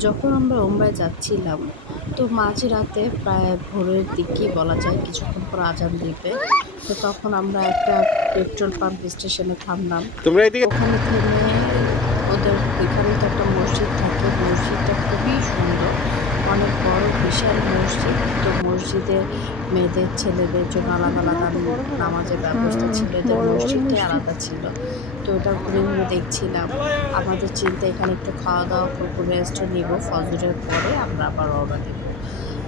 যখন আমরা উমরায় যাচ্ছিলাম, তো মাঝরাতে প্রায় ভোরের দিকেই বলা যায়, কিছুক্ষণ পর আজান দিবে। তো তখন আমরা একটা পেট্রোল পাম্প স্টেশনে থামলাম। তোমরা এদিকে। ওখানে থেমে ওদের ওইখানেই তো একটা মসজিদ থাকে। মসজিদটা খুবই সুন্দর। অনেক বড় বিশাল মসজিদ। তো মসজিদে মেয়েদের ছেলেদের জন্য আলাদা, আলাদা নামাজের ব্যবস্থা ছিল। এদের বড় বড় মসজিদটাই মসজিদ। আলাদা ছিল। তো ওটা ঘুরে, ঘুরে দেখছিলাম। আমাদের চিন্তা এখানে একটু খাওয়া-দাওয়া করব, রেস্ট নিব। ফজরের পরে আমরা আবার রওনা দিব।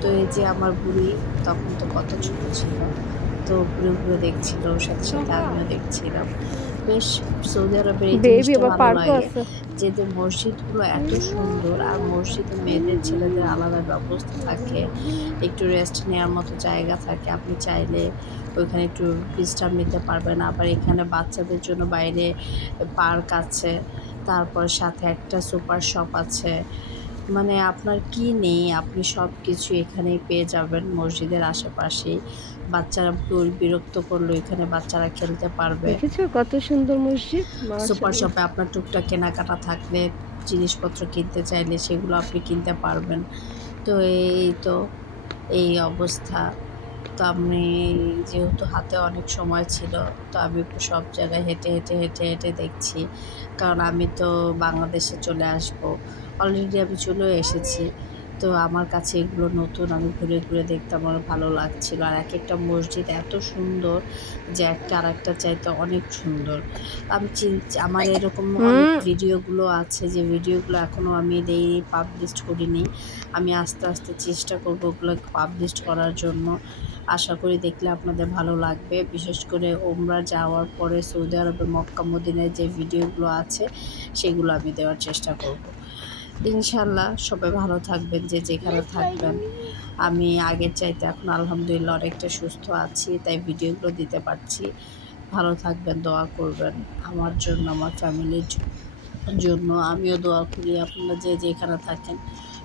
তো এই যে আমার বুড়ি তখন তো কত ছোট ছিল। তো ঘুরে, ঘুরে দেখছিল। ওর সাথে, সাথে আমিও দেখছিলাম। বেশ সৌদি আরবের এই বেবি জিনিসটা আবার ভালো পার্কও লাগে আছে। যে এদের মসজিদগুলো এত সুন্দর আর মসজিদে মেয়েদের ছেলেদের আলাদা ব্যবস্থা থাকে। একটু রেস্ট নেওয়ার মতো জায়গা থাকে। আপনি চাইলে ওইখানে একটু বিশ্রাম নিতে পারবেন। আবার এখানে বাচ্চাদের জন্য বাইরে পার্ক আছে। তারপর সাথে একটা সুপার শপ আছে। মানে আপনার কি নেই আপনি সবকিছু এখানেই পেয়ে যাবেন মসজিদের আশেপাশেই। বাচ্চারা বিরক্ত করলে এখানে বাচ্চারা খেলতে পারবে। দেখেছো কত সুন্দর মসজিদ, সুপার মাশাআল্লাহ। শপে আপনার টুকটাক কেনাকাটা থাকলে, জিনিসপত্র কিনতে চাইলে সেগুলো আপনি কিনতে পারবেন। তো এই তো এই অবস্থা। তো আমি যেহেতু হাতে অনেক সময় ছিল, তো আমি একটু সব জায়গায় হেঁটে, হেঁটে, হেঁটে, হেঁটে দেখছি। কারণ আমি তো বাংলাদেশে চলে আসবো। অলরেডি আমি চলেও এসেছি। তো আমার কাছে এগুলো নতুন। আমি ঘুরে, ঘুরে দেখতে আমার ভালো লাগছিল। আর একেকটা মসজিদ এত সুন্দর যে একটা আরেকটার চাইতে অনেক সুন্দর। আমি আমার এরকম অনেক হুম। ভিডিওগুলো আছে যে ভিডিওগুলো এখনও আমি পাবলিশ করিনি। আমি আস্তে, আস্তে চেষ্টা করব ওগুলো পাবলিশ করার জন্য। আশা করি দেখলে আপনাদের ভালো লাগবে। বিশেষ করে ওমরা যাওয়ার পরে সৌদি আরবের মক্কা মদিনায় যে ভিডিওগুলো আছে সেগুলো আমি দেওয়ার চেষ্টা করব। ইনশাআল্লাহ সবাই ভালো থাকবেন যে যেখানে থাকবেন। আমি আগের চাইতে এখন আলহামদুলিল্লাহ অনেকটা সুস্থ আছি। তাই ভিডিওগুলো দিতে পারছি। ভালো থাকবেন, দোয়া করবেন আমার জন্য, আমার ফ্যামিলির জন্য। আমিও দোয়া করি আপনারা যে যেখানে থাকেন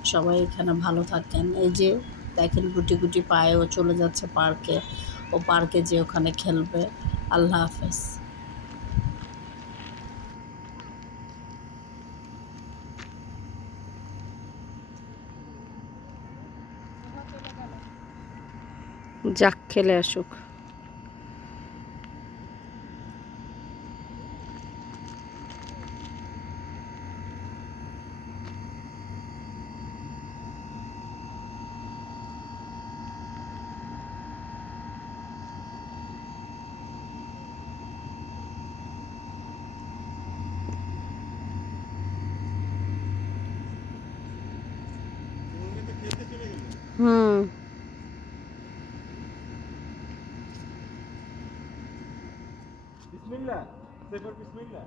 সবাই এখানে ভালো থাকেন। এই যে দেখেন গুটি, গুটি পায়ে ও চলে যাচ্ছে পার্কে। ও পার্কে যেয়ে ওখানে খেলবে। আল্লাহ হাফেজ। যাক, খেলে আসুক। হুম। বিসমিল্লাহ। সেফর বিসমিল্লাহ।